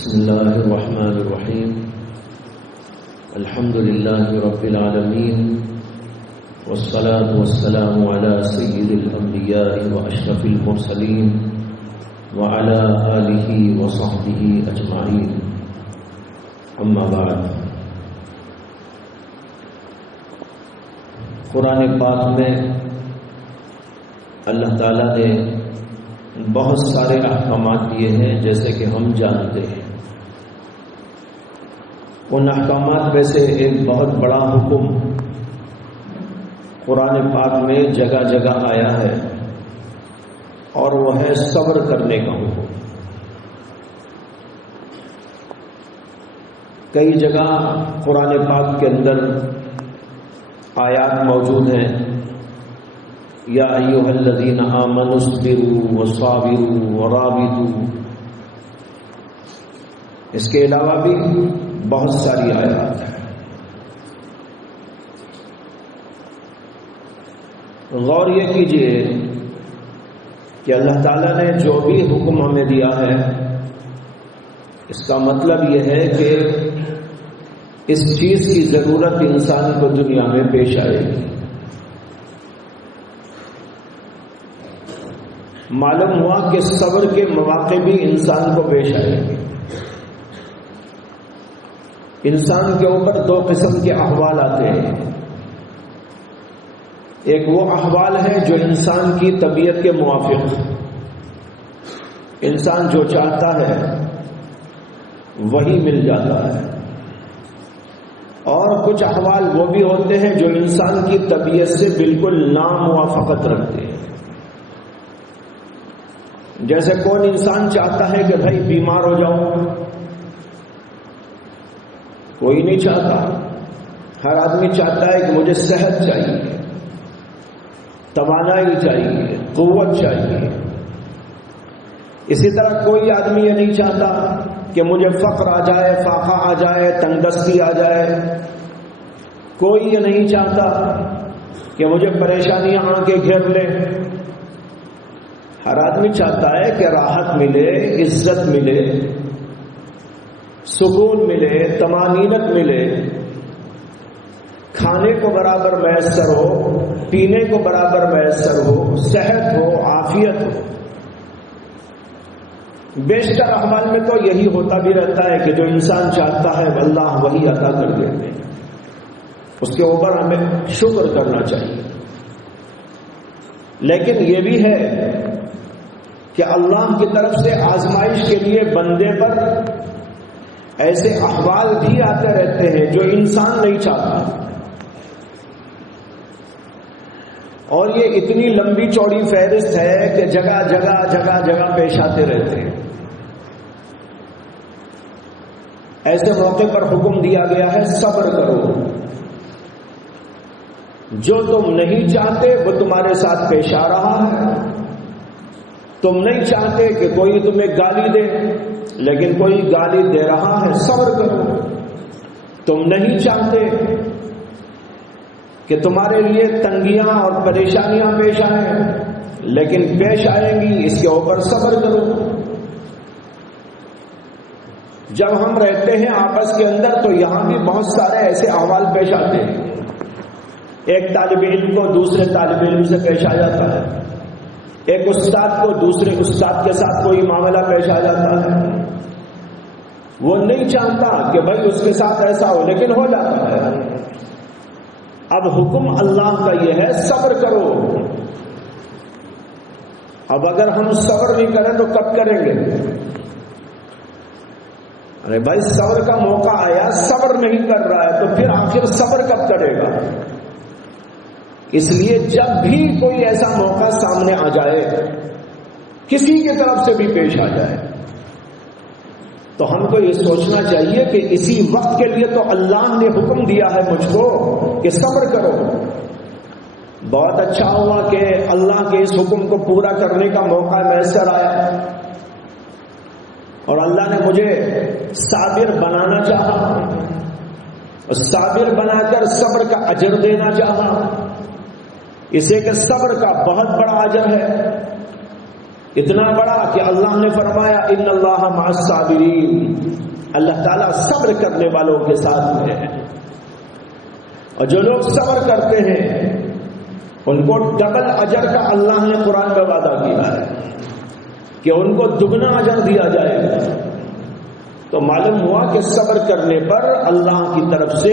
بسم الله الرحمن الرحيم. الحمد لله رب العالمين، والصلاة والسلام على سيد الأنبياء وأشرف المرسلين وعلى آله وصحبه أجمعين. أما بعد، قرآن پاک میں اللہ تعالیٰ نے بہت سارے احکامات دیے ہیں جیسے کہ ہم جانتے ہیں. ان احکامات میں سے ایک بہت بڑا حکم قرآن پاک میں جگہ جگہ آیا ہے اور وہ ہے صبر کرنے کا حکم. کئی جگہ قرآن پاک کے اندر آیات موجود ہیں، یا ایھا الذین آمنوا اصبروا وصابروا ورابطوا. اس کے علاوہ بھی بہت ساری آیات ہیں. غور یہ کیجئے کہ اللہ تعالیٰ نے جو بھی حکم ہمیں دیا ہے، اس کا مطلب یہ ہے کہ اس چیز کی ضرورت انسان کو دنیا میں پیش آئے گی. معلوم ہوا کہ صبر کے مواقع بھی انسان کو پیش آئے گے. انسان کے اوپر دو قسم کے احوال آتے ہیں. ایک وہ احوال ہے جو انسان کی طبیعت کے موافق، انسان جو چاہتا ہے وہی مل جاتا ہے، اور کچھ احوال وہ بھی ہوتے ہیں جو انسان کی طبیعت سے بالکل ناموافقت رکھتے ہیں. جیسے کون انسان چاہتا ہے کہ بھائی بیمار ہو جاؤں؟ کوئی نہیں چاہتا. ہر آدمی چاہتا ہے کہ مجھے صحت چاہیے، توانائی چاہیے، قوت چاہیے. اسی طرح کوئی آدمی یہ نہیں چاہتا کہ مجھے فقر آ جائے، فاقہ آ جائے، تنگ دستی آ جائے. کوئی یہ نہیں چاہتا کہ مجھے پریشانیاں آ کے گھیر لے. ہر آدمی چاہتا ہے کہ راحت ملے، عزت ملے، سکون ملے، طمانینت ملے، کھانے کو برابر میسر ہو، پینے کو برابر میسر ہو، صحت ہو، عافیت ہو. بیشتر احوال میں تو یہی ہوتا بھی رہتا ہے کہ جو انسان چاہتا ہے اللہ وہی عطا کر دیتے ہیں. اس کے اوپر ہمیں شکر کرنا چاہیے. لیکن یہ بھی ہے کہ اللہ کی طرف سے آزمائش کے لیے بندے پر ایسے احوال بھی آتے رہتے ہیں جو انسان نہیں چاہتا، اور یہ اتنی لمبی چوڑی فہرست ہے کہ جگہ جگہ جگہ جگہ پیش آتے رہتے ہیں. ایسے موقع پر حکم دیا گیا ہے صبر کرو. جو تم نہیں چاہتے وہ تمہارے ساتھ پیش آ رہا ہے. تم نہیں چاہتے کہ کوئی تمہیں گالی دے، لیکن کوئی گالی دے رہا ہے، صبر کرو. تم نہیں چاہتے کہ تمہارے لیے تنگیاں اور پریشانیاں پیش آئیں، لیکن پیش آئیں گی، اس کے اوپر صبر کرو. جب ہم رہتے ہیں آپس کے اندر تو یہاں بھی بہت سارے ایسے احوال پیش آتے ہیں. ایک طالب علم کو دوسرے طالب علم سے پیش آ جاتا ہے، ایک استاد کو دوسرے استاد کے ساتھ کوئی معاملہ پیش آ جاتا ہے. وہ نہیں چاہتا کہ بھائی اس کے ساتھ ایسا ہو، لیکن ہو جاتا ہے. اب حکم اللہ کا یہ ہے صبر کرو. اب اگر ہم صبر نہیں کریں تو کب کریں گے؟ ارے بھائی صبر کا موقع آیا، صبر نہیں کر رہا ہے تو پھر آخر صبر کب کرے گا؟ اس لیے جب بھی کوئی ایسا موقع سامنے آ جائے، کسی کی طرف سے بھی پیش آ جائے، تو ہم کو یہ سوچنا چاہیے کہ اسی وقت کے لیے تو اللہ نے حکم دیا ہے مجھ کو کہ صبر کرو. بہت اچھا ہوا کہ اللہ کے اس حکم کو پورا کرنے کا موقع میسر آیا، اور اللہ نے مجھے صابر بنانا چاہا، اور صابر بنا کر صبر کا اجر دینا چاہا. اسے کہ صبر کا بہت بڑا اجر ہے. اتنا بڑا کہ اللہ نے فرمایا ان اللہ مع الصابرین، اللہ تعالیٰ صبر کرنے والوں کے ساتھ میں ہے، اور جو لوگ صبر کرتے ہیں ان کو ڈبل اجر کا اللہ نے قرآن میں وعدہ کیا ہے کہ ان کو دگنا اجر دیا جائے گا۔ تو معلوم ہوا کہ صبر کرنے پر اللہ کی طرف سے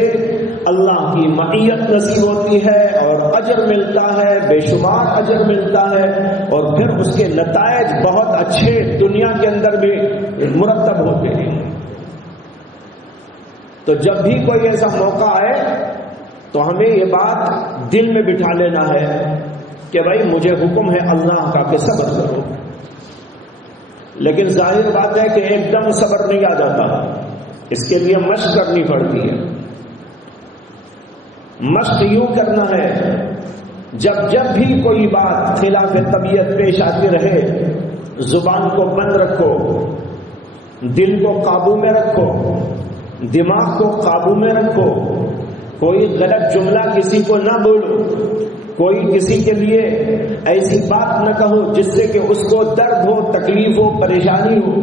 اللہ کی معیت نصیب ہوتی ہے اور اجر ملتا ہے، بے شمار اجر ملتا ہے، اور پھر اس کے نتائج بہت اچھے دنیا کے اندر بھی مرتب ہوتے ہیں۔ تو جب بھی کوئی ایسا موقع آئے تو ہمیں یہ بات دل میں بٹھا لینا ہے کہ بھائی مجھے حکم ہے اللہ کا کہ صبر کرو، لیکن ظاہر بات ہے کہ ایک دم صبر نہیں آ جاتا، اس کے لیے مشق کرنی پڑتی ہے۔ مشق یوں کرنا ہے جب بھی کوئی بات خلاف طبیعت پیش آتی رہے، زبان کو بند رکھو، دل کو قابو میں رکھو، دماغ کو قابو میں رکھو، کوئی غلط جملہ کسی کو نہ بولو، کوئی کسی کے لیے ایسی بات نہ کہو جس سے کہ اس کو درد ہو، تکلیف ہو، پریشانی ہو،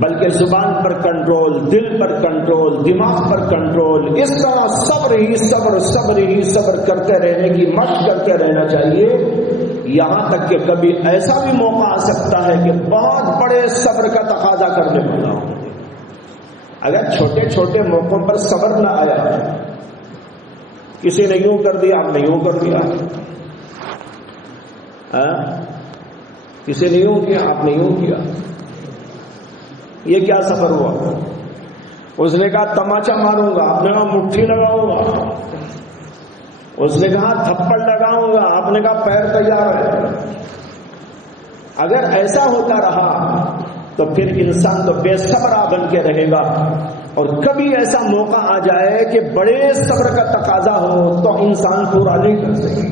بلکہ زبان پر کنٹرول، دل پر کنٹرول، دماغ پر کنٹرول، اس طرح صبر ہی صبر، صبر ہی صبر کرتے رہنے کی مشق کرتے رہنا چاہیے، یہاں تک کہ کبھی ایسا بھی موقع آ سکتا ہے کہ بہت بڑے صبر کا تقاضا کرنے والا ہو۔ اگر چھوٹے چھوٹے موقعوں پر صبر نہ آیا، کسی نے یوں کر دیا آپ نے یوں کر دیا، کسی نے یوں کیا آپ نے یوں کیا، یہ کیا صبر ہوا؟ اس نے کہا تماچا ماروں گا، آپ نے کہا مٹھی لگاؤں گا، اس نے کہا تھپڑ لگاؤں گا، آپ نے کہا پیر تیار ہے۔ اگر ایسا ہوتا رہا تو پھر انسان تو بے صبر بن کے رہے گا، اور کبھی ایسا موقع آ جائے کہ بڑے صبر کا تقاضا ہو تو انسان پورا نہیں کر سکے۔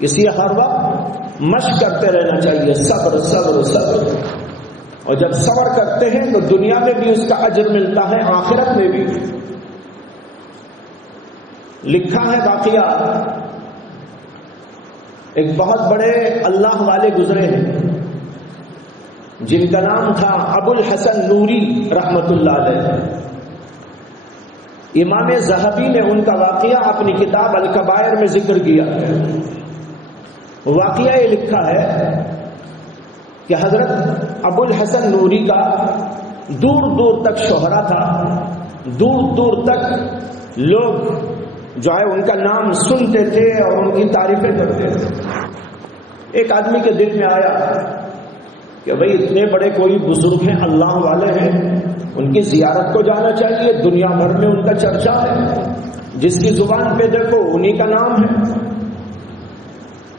اس لیے ہر وقت مشق کرتے رہنا چاہیے، صبر صبر صبر، اور جب صبر کرتے ہیں تو دنیا میں بھی اس کا اجر ملتا ہے، آخرت میں بھی۔ لکھا ہے واقعہ، ایک بہت بڑے اللہ والے گزرے ہیں جن کا نام تھا ابو الحسن نوری رحمت اللہ علیہ۔ امام ذہبی نے ان کا واقعہ اپنی کتاب الکبائر میں ذکر کیا۔ واقعہ یہ لکھا ہے کہ حضرت ابو الحسن نوری کا دور دور تک شہرہ تھا، دور دور تک لوگ جو ہے ان کا نام سنتے تھے اور ان کی تعریفیں کرتے تھے۔ ایک آدمی کے دل میں آیا کہ بھئی اتنے بڑے کوئی بزرگ ہیں، اللہ والے ہیں، ان کی زیارت کو جانا چاہیے، دنیا بھر میں ان کا چرچا ہے، جس کی زبان پہ دیکھو انہی کا نام ہے۔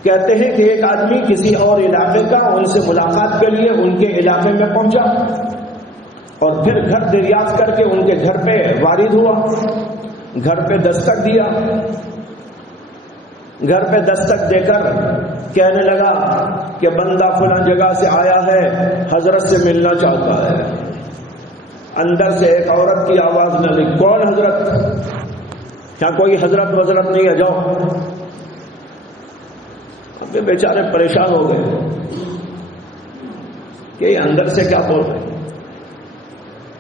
کہتے ہیں کہ ایک آدمی کسی اور علاقے کا ان سے ملاقات کے لیے ان کے علاقے میں پہنچا، اور پھر گھر دریافت کر کے ان کے گھر پہ وارد ہوا، گھر پہ دستک دیا، گھر پہ دستک دے کر کہنے لگا کہ بندہ فلاں جگہ سے آیا ہے، حضرت سے ملنا چاہتا ہے۔ اندر سے ایک عورت کی آواز نکلی، کون حضرت؟ کیا کوئی حضرت وزرت نہیں ہے، جاؤ۔ اب بیچارے پریشان ہو گئے کہ یہ اندر سے کیا بول رہے۔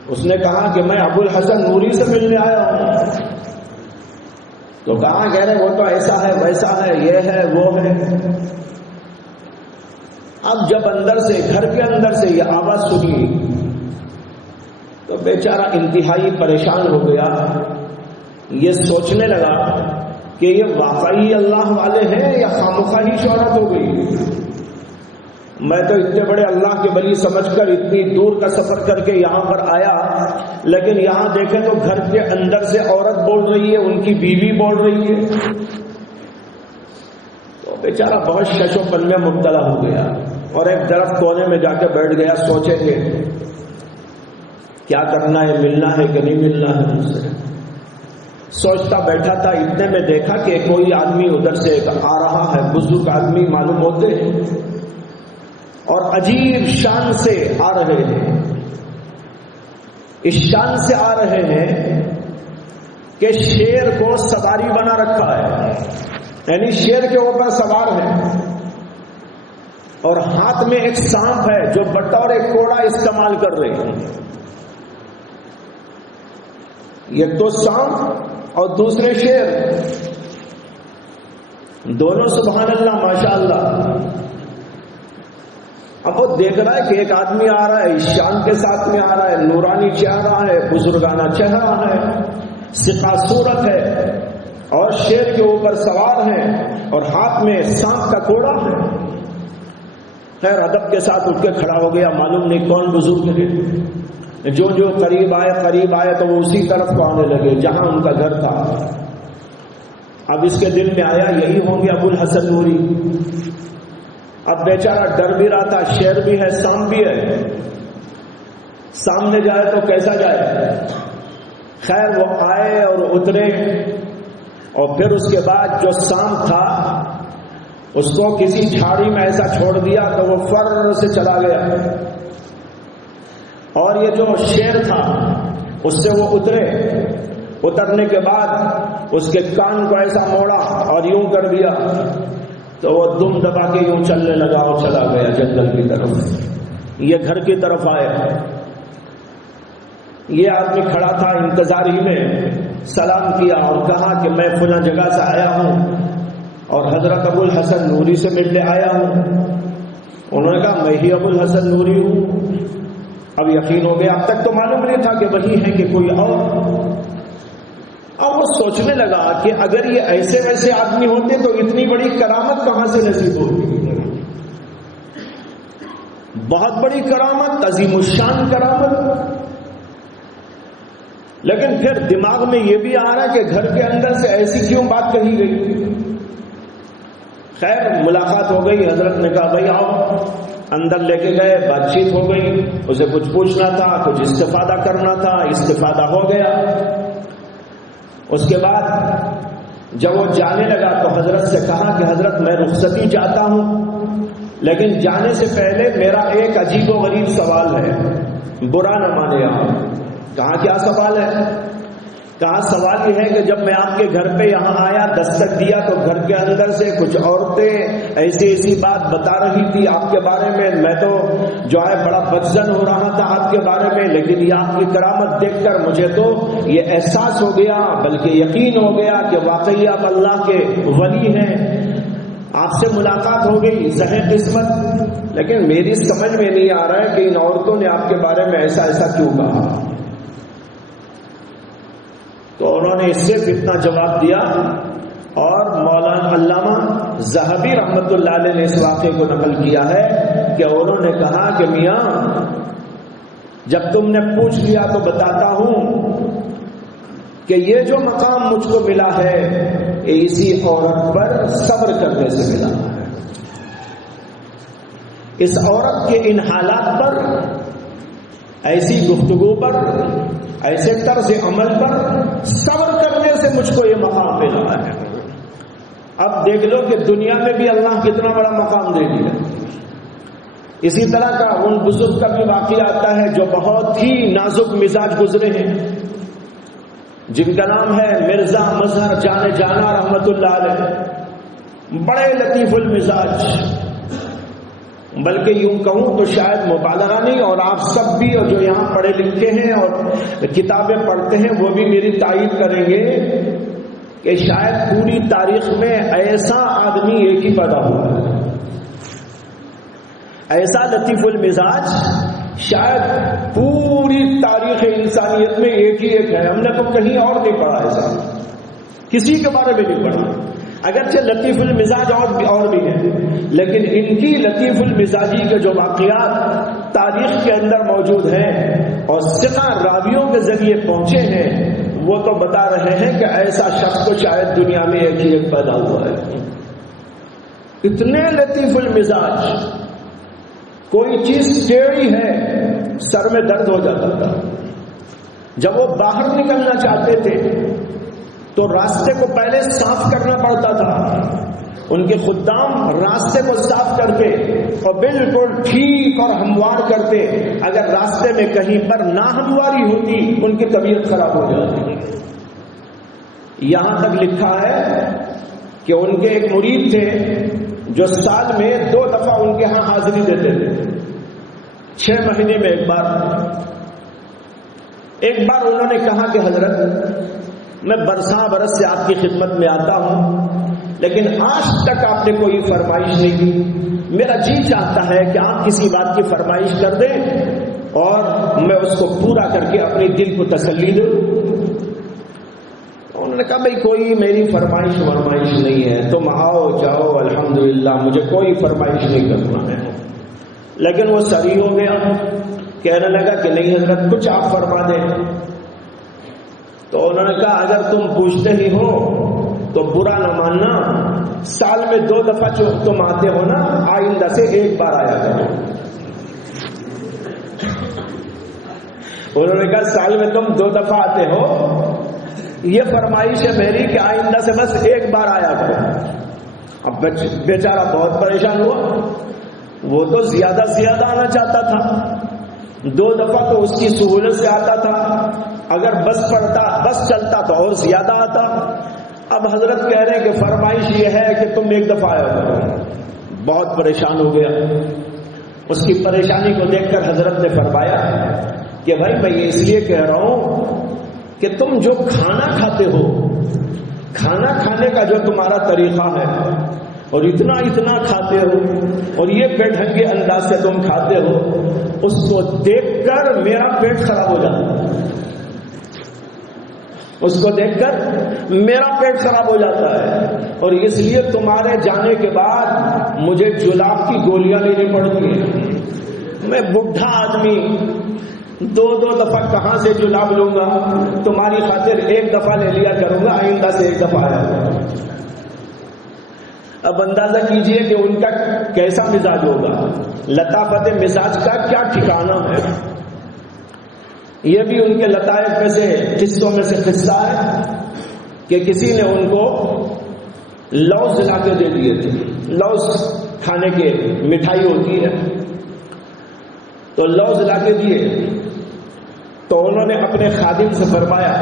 اس نے کہا کہ میں ابو الحسن نوری سے ملنے آیا ہوں۔ تو کہاں کہہ رہے وہ تو ایسا ہے ویسا ہے، یہ ہے وہ ہے۔ اب جب اندر سے گھر کے اندر سے یہ آواز سنی تو بیچارہ انتہائی پریشان ہو گیا، یہ سوچنے لگا کہ یہ واقعی اللہ والے ہیں یا خامخواہی شہرت ہو گئی۔ میں تو اتنے بڑے اللہ کے ولی سمجھ کر اتنی دور کا سفر کر کے یہاں پر آیا، لیکن یہاں دیکھیں تو گھر کے اندر سے عورت بول رہی ہے، ان کی بیوی بول رہی ہے۔ تو بیچارہ بہت شش و پن میں مبتلا ہو گیا اور ایک درخت کونے میں جا کے بیٹھ گیا، سوچیں گے کیا کرنا ہے، ملنا ہے کہ نہیں ملنا ہے ان سے۔ سوچتا بیٹھا تھا، اتنے میں دیکھا کہ کوئی آدمی ادھر سے آ رہا ہے، بزرگ آدمی معلوم ہوتے ہیں اور عجیب شان سے آ رہے ہیں۔ اس شان سے آ رہے ہیں کہ شیر کو سواری بنا رکھا ہے، یعنی شیر کے اوپر سوار ہے، اور ہاتھ میں ایک سانپ ہے جو بطور ایک کوڑا استعمال کر رہے ہیں. ایک تو سانپ اور دوسرے شیر، دونوں سبحان اللہ ماشاء اللہ. اب وہ دیکھ رہا ہے کہ ایک آدمی آ رہا ہے، شان کے ساتھ میں آ رہا ہے، نورانی چہرہ ہے، بزرگانہ چہرہ ہے، سقا صورت ہے، اور شیر کے اوپر سوار ہے اور ہاتھ میں سانپ کا کوڑا ہے. خیر ادب کے ساتھ اٹھ کے کھڑا ہو گیا، معلوم نہیں کون بزرگ ہے. جو قریب آئے تو وہ اسی طرف کو آنے لگے جہاں ان کا گھر تھا. اب اس کے دل میں آیا یہی ہوں گے ابو الحسن نوری. اب بیچارہ ڈر بھی رہا تھا، شیر بھی ہے، سانپ بھی ہے، سامنے جائے تو کیسا جائے. خیر وہ آئے اور اترے، اور پھر اس کے بعد جو سانپ تھا اس کو کسی جھاڑی میں ایسا چھوڑ دیا تو وہ فر سے چلا گیا. اور یہ جو شیر تھا اس سے وہ اترنے کے بعد اس کے کان کو ایسا موڑا اور یوں کر دیا تو وہ دم دبا کے یوں چلنے لگا اور چلا گیا جنگل کی طرف. یہ گھر کی طرف آئے. یہ آدمی کھڑا تھا انتظار ہی میں، سلام کیا اور کہا کہ میں فلاں جگہ سے آیا ہوں اور حضرت ابو الحسن نوری سے ملنے آیا ہوں. انہوں نے کہا میں ہی ابو الحسن نوری ہوں. اب یقین ہو گیا، اب تک تو معلوم نہیں تھا کہ وہی ہے کہ کوئی اور. اب وہ سوچنے لگا کہ اگر یہ ایسے ویسے آدمی ہوتے تو اتنی بڑی کرامت کہاں سے نصیب ہوتی. بہت بڑی کرامت، عظیم الشان کرامت. لیکن پھر دماغ میں یہ بھی آ رہا ہے کہ گھر کے اندر سے ایسی کیوں بات کہی گئی. خیر ملاقات ہو گئی، حضرت نے کہا بھائی آؤ. اندر لے کے گئے، بات چیت ہو گئی، اسے کچھ پوچھنا تھا، کچھ استفادہ کرنا تھا، استفادہ ہو گیا. اس کے بعد جب وہ جانے لگا تو حضرت سے کہا کہ حضرت میں رخصتی چاہتا ہوں، لیکن جانے سے پہلے میرا ایک عجیب و غریب سوال ہے، برا نہ مانے آپ. کہا کیا سوال ہے؟ کہا سوال یہ ہے کہ جب میں آپ کے گھر پہ یہاں آیا، دستک دیا تو گھر کے اندر سے کچھ عورتیں ایسی بات بتا رہی تھی آپ کے بارے میں. میں تو جو ہے بڑا بدظن ہو رہا تھا آپ کے بارے میں، لیکن یہ آپ کی کرامت دیکھ کر مجھے تو یہ احساس ہو گیا، بلکہ یقین ہو گیا کہ واقعی آپ اللہ کے ولی ہیں. آپ سے ملاقات ہو گئی، ذہن قسمت. لیکن میری سمجھ میں نہیں آ رہا ہے کہ ان عورتوں نے آپ کے بارے میں ایسا کیوں کہا. تو انہوں نے اس سے فتنہ جواب دیا، اور مولانا علامہ ذہبی رحمت اللہ علیہ نے اس واقعے کو نقل کیا ہے کہ انہوں نے کہا کہ میاں جب تم نے پوچھ لیا تو بتاتا ہوں کہ یہ جو مقام مجھ کو ملا ہے یہ اسی عورت پر صبر کرنے سے ملا ہے. اس عورت کے ان حالات پر، ایسی گفتگو پر، ایسے طرز عمل پر صبر کرنے سے مجھ کو یہ مقام ملا ہے. اب دیکھ لو کہ دنیا میں بھی اللہ کتنا بڑا مقام دے دیا. اسی طرح کا ان بزرگ کا بھی واقعہ آتا ہے جو بہت ہی نازک مزاج گزرے ہیں، جن کا نام ہے مرزا مظہر جانے جانا رحمت اللہ علیہ. بڑے لطیف المزاج، بلکہ یوں کہوں تو شاید مبالغہ نہیں، اور آپ سب بھی اور جو یہاں پڑھے لکھے ہیں اور کتابیں پڑھتے ہیں وہ بھی میری تائید کریں گے کہ شاید پوری تاریخ میں ایسا آدمی ایک ہی پیدا ہوا ہے، ایسا لطیف المزاج شاید پوری تاریخ انسانیت میں ایک ہی ایک ہے. ہم نے تو کہیں اور نہیں پڑھا ایسا، کسی کے بارے میں نہیں پڑھا. اگرچہ لطیف المزاج اور بھی ہیں، لیکن ان کی لطیف المزاجی کے جو واقعات تاریخ کے اندر موجود ہیں اور ثقہ راویوں کے ذریعے پہنچے ہیں، وہ تو بتا رہے ہیں کہ ایسا شخص تو شاید دنیا میں ایک ہی ایک پیدا ہوا ہے. اتنے لطیف المزاج، کوئی چیز ٹیڑھی ہے سر میں درد ہو جاتا تھا. جب وہ باہر نکلنا چاہتے تھے تو راستے کو پہلے صاف کرنا پڑتا تھا. ان کے خدام راستے کو صاف کرتے اور بالکل ٹھیک اور ہموار کرتے. اگر راستے میں کہیں پر ناہمواری ہوتی ان کی طبیعت خراب ہو جاتی. یہاں تک لکھا ہے کہ ان کے ایک مرید تھے جو سال میں 2 دفعہ ان کے ہاں حاضری دیتے تھے، 6 مہینے میں ایک بار انہوں نے کہا کہ حضرت میں برساں برس سے آپ کی خدمت میں آتا ہوں، لیکن آج تک آپ نے کوئی فرمائش نہیں کی، میرا جی چاہتا ہے کہ آپ کسی بات کی فرمائش کر دیں اور میں اس کو پورا کر کے اپنے دل کو تسلی دوں۔ انہوں نے کہا بھئی کوئی میری فرمائش نہیں ہے، تم آؤ جاؤ الحمدللہ، مجھے کوئی فرمائش نہیں کرنا ہے۔ لیکن وہ سری ہو گیا، کہنے لگا کہ نہیں حضرت کچھ آپ فرما دیں۔ تو انہوں نے کہا اگر تم پوچھتے ہی ہو تو برا نہ ماننا، سال میں 2 دفعہ جو تم آتے ہو نا، آئندہ سے 1 بار آیا کرو۔ انہوں نے کہا سال میں تم 2 دفعہ آتے ہو، یہ فرمائش ہے میری کہ آئندہ سے بس 1 بار آیا کرو۔ اب بیچارہ بہت پریشان ہوا، وہ تو زیادہ آنا چاہتا تھا، 2 دفعہ تو اس کی سہولت سے آتا تھا، اگر بس چلتا تو اور زیادہ آتا۔ اب حضرت کہہ رہے ہیں کہ فرمائش یہ ہے کہ تم 1 دفعہ آیا کرو۔ بہت پریشان ہو گیا، اس کی پریشانی کو دیکھ کر حضرت نے فرمایا کہ بھائی میں یہ اس لیے کہہ رہا ہوں کہ تم جو کھانا کھاتے ہو، کھانا کھانے کا جو تمہارا طریقہ ہے اور اتنا کھاتے ہو اور یہ بے ڈھنگے انداز سے تم کھاتے ہو، اس کو دیکھ کر میرا پیٹ خراب ہو جاتا ہے، اس کو دیکھ کر میرا پیٹ خراب ہو جاتا ہے، اور اس لیے تمہارے جانے کے بعد مجھے جلاب کی گولیاں لینی پڑتی ہیں۔ میں بڈھا آدمی 2 دفعہ کہاں سے جلاب لوں گا؟ تمہاری خاطر 1 دفعہ لے لیا کروں گا، آئندہ سے 1 دفعہ آیا۔ اب اندازہ کیجئے کہ ان کا کیسا مزاج ہوگا، لطافت مزاج کا کیا ٹھکانہ ہے۔ یہ بھی ان کے لطائف میں سے قصوں میں سے قصہ ہے کہ کسی نے ان کو لوز لا کے دے دیے تھے، لوز کھانے کے مٹھائی ہوتی ہے، تو لوز لا کے دیے، تو انہوں نے اپنے خادم سے فرمایا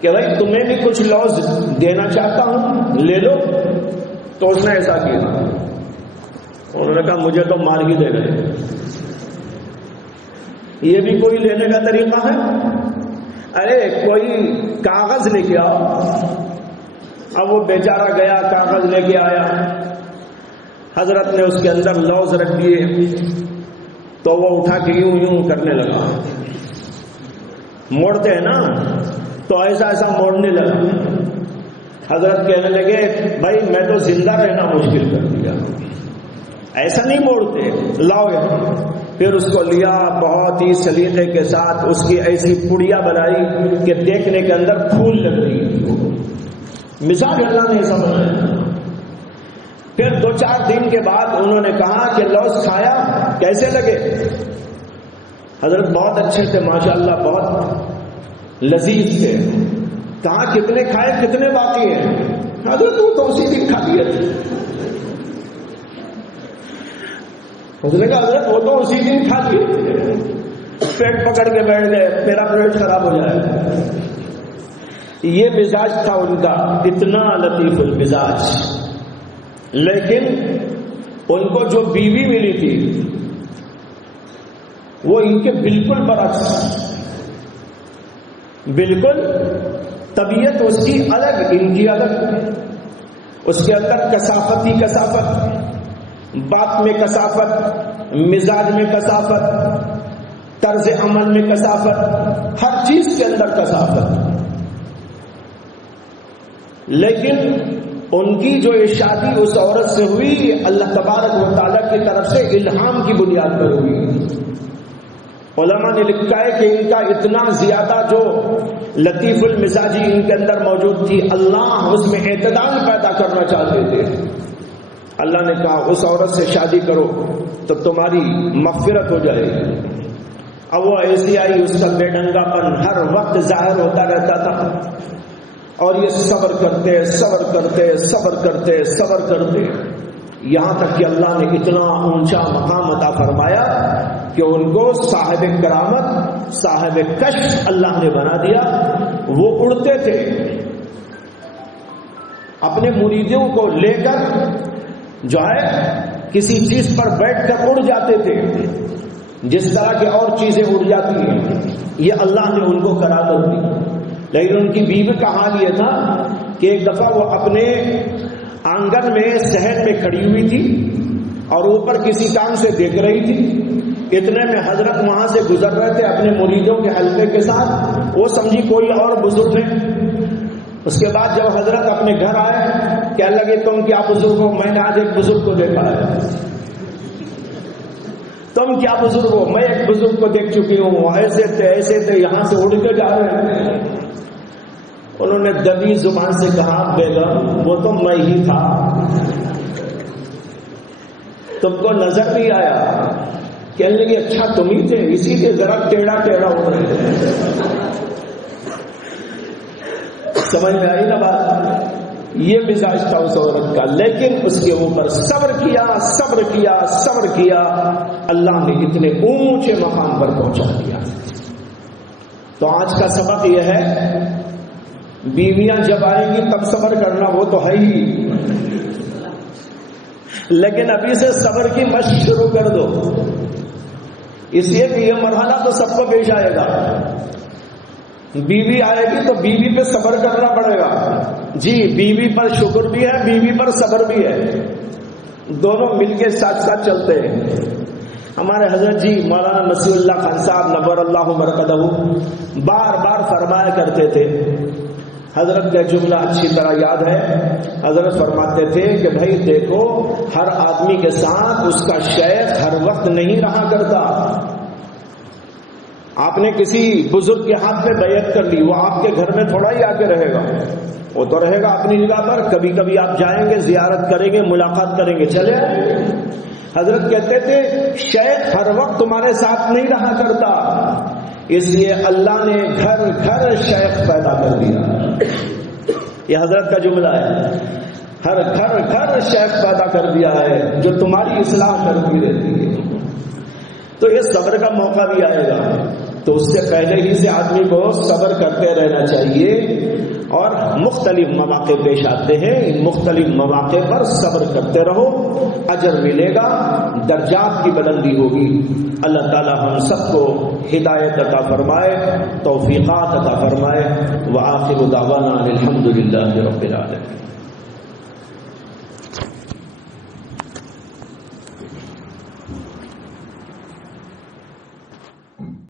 کہ بھائی تمہیں بھی کچھ لوز دینا چاہتا ہوں، لے لو۔ تو اس نے ایسا کیا، انہوں نے کہا مجھے تو مار ہی دے گئے، یہ بھی کوئی لینے کا طریقہ ہے؟ ارے کوئی کاغذ لے کے آؤ۔ اب وہ بیچارہ گیا، کاغذ لے کے آیا، حضرت نے اس کے اندر لوز رکھ دیے، تو وہ اٹھا کے یوں کرنے لگا، موڑتے ہیں نا تو ایسا موڑنے لگا۔ حضرت کہنے لگے بھائی میں تو زندہ رہنا مشکل کر دیا، ایسا نہیں موڑتے، لاؤ یہاں۔ پھر اس کو لیا، بہت ہی سلیقے کے ساتھ اس کی ایسی پڑیا بنائی کہ دیکھنے کے اندر پھول لگ رہی، مثال اللہ نے ایسا بنایا۔ پھر 2-4 دن کے بعد انہوں نے کہا کہ لوز کھایا، کیسے لگے؟ حضرت بہت اچھے تھے ماشاءاللہ، بہت لذیذ تھے۔ کہاں کتنے کھائے، کتنے باقی ہیں؟ حضرت وہ تو اسی دن کھا لیے تھے۔ اس نے کہا حضرت وہ تو اسی دن کھا لیے تھے، پیٹ پکڑ کے بیٹھ گئے، میرا پیٹ خراب ہو جائے۔ یہ مزاج تھا ان کا، اتنا لطیف المزاج۔ لیکن ان کو جو بیوی ملی تھی وہ ان کے بالکل برعکس، بالکل طبیعت اس کی الگ، ان کی الگ۔ اس کے اندر کثافت ہی کثافت، بات میں کثافت، مزاج میں کثافت، طرز عمل میں کثافت، ہر چیز کے اندر کثافت۔ لیکن ان کی جو شادی اس عورت سے ہوئی، اللہ تبارک و تعالیٰ کی طرف سے الہام کی بنیاد پر ہوئی۔ علماء نے لکھا ہے کہ ان کا اتنا زیادہ جو لطیف المزاجی ان کے اندر موجود تھی، اللہ اس میں اعتدال پیدا کرنا چاہتے تھے۔ اللہ نے کہا اس عورت سے شادی کرو تو تمہاری مغفرت ہو جائے گی۔ اب وہ ایسی آئی، اس کا بے ڈھنگا پن ہر وقت ظاہر ہوتا رہتا تھا، اور یہ صبر کرتے صبر کرتے صبر کرتے صبر کرتے، یہاں تک کہ اللہ نے اتنا اونچا مقام عطا فرمایا کہ ان کو صاحب کرامت، صاحب کشف اللہ نے بنا دیا۔ وہ اڑتے تھے، اپنے مریدوں کو لے کر جو ہے کسی چیز پر بیٹھ کر اڑ جاتے تھے جس طرح کی اور چیزیں اڑ جاتی ہیں، یہ اللہ نے ان کو کرامت دی. لیکن ان کی بیوی کا حال یہ تھا کہ ایک دفعہ وہ اپنے آنگن میں صحن میں کھڑی ہوئی تھی اور اوپر کسی کام سے دیکھ رہی تھی. اتنے میں حضرت وہاں سے گزر رہے تھے اپنے مریدوں کے حلقے کے ساتھ، وہ سمجھی کوئی اور بزرگ ہے. اس کے بعد جب حضرت اپنے گھر آئے کہنے لگے تم کیا بزرگ ہو؟ میں نے آج ایک بزرگ کو دیکھا ہے. تم کیا بزرگ ہو؟ میں ایک بزرگ کو دیکھ چکی ہوں، ایسے تھے یہاں سے اڑ کے جا رہے ہیں. انہوں نے دبی زبان سے کہا بیگم وہ تو میں ہی تھا، تم کو نظر نہیں آیا؟ کہنے لگے اچھا تم ہی تھے، اسی لیے ذرا ٹیڑھا ہو رہے تھے. سمجھ میں آئی نا بات؟ یہ مزاج تھا اس عورت کا، لیکن اس کے اوپر صبر کیا، اللہ نے اتنے اونچے مقام پر پہنچا دیا. تو آج کا سبق یہ ہے بیویاں جب آئیں گی تب صبر کرنا، وہ تو ہے ہی، لیکن ابھی سے صبر کی مشق شروع کر دو، اس لیے کہ یہ مرحلہ تو سب کو پیش آئے گا. بیوی آئے گی تو بیوی پہ صبر کرنا پڑے گا. جی بیوی پر شکر بھی ہے، بیوی پر صبر بھی ہے، دونوں مل کے ساتھ ساتھ چلتے ہیں. ہمارے حضرت جی مولانا نصیر اللہ خان صاحب نور اللہ مرقدہ بار بار فرمایا کرتے تھے، حضرت کا جملہ اچھی طرح یاد ہے. حضرت فرماتے تھے کہ بھائی دیکھو ہر آدمی کے ساتھ اس کا شیخ ہر وقت نہیں رہا کرتا. آپ نے کسی بزرگ کے ہاتھ میں بیعت کر لی، وہ آپ کے گھر میں تھوڑا ہی آ کے رہے گا، وہ تو رہے گا اپنی جگہ پر. کبھی کبھی آپ جائیں گے، زیارت کریں گے، ملاقات کریں گے، چلے آئیں گے. حضرت کہتے تھے شیخ ہر وقت تمہارے ساتھ نہیں رہا کرتا، اس لیے اللہ نے گھر گھر شیخ پیدا کر دیا. یہ حضرت کا جملہ ہے، ہر گھر گھر شیخ پیدا کر دیا ہے جو تمہاری اصلاح کرتی رہتی ہے. تو یہ صبر کا موقع بھی آئے گا، تو اس سے پہلے ہی سے آدمی کو صبر کرتے رہنا چاہیے. اور مختلف مواقع پیش آتے ہیں، ان مختلف مواقع پر صبر کرتے رہو، اجر ملے گا، درجات کی بلندی ہوگی. اللہ تعالی ہم سب کو ہدایت عطا فرمائے، توفیقات عطا فرمائے. وآخر دعوانا الحمد للہ رب العالمین.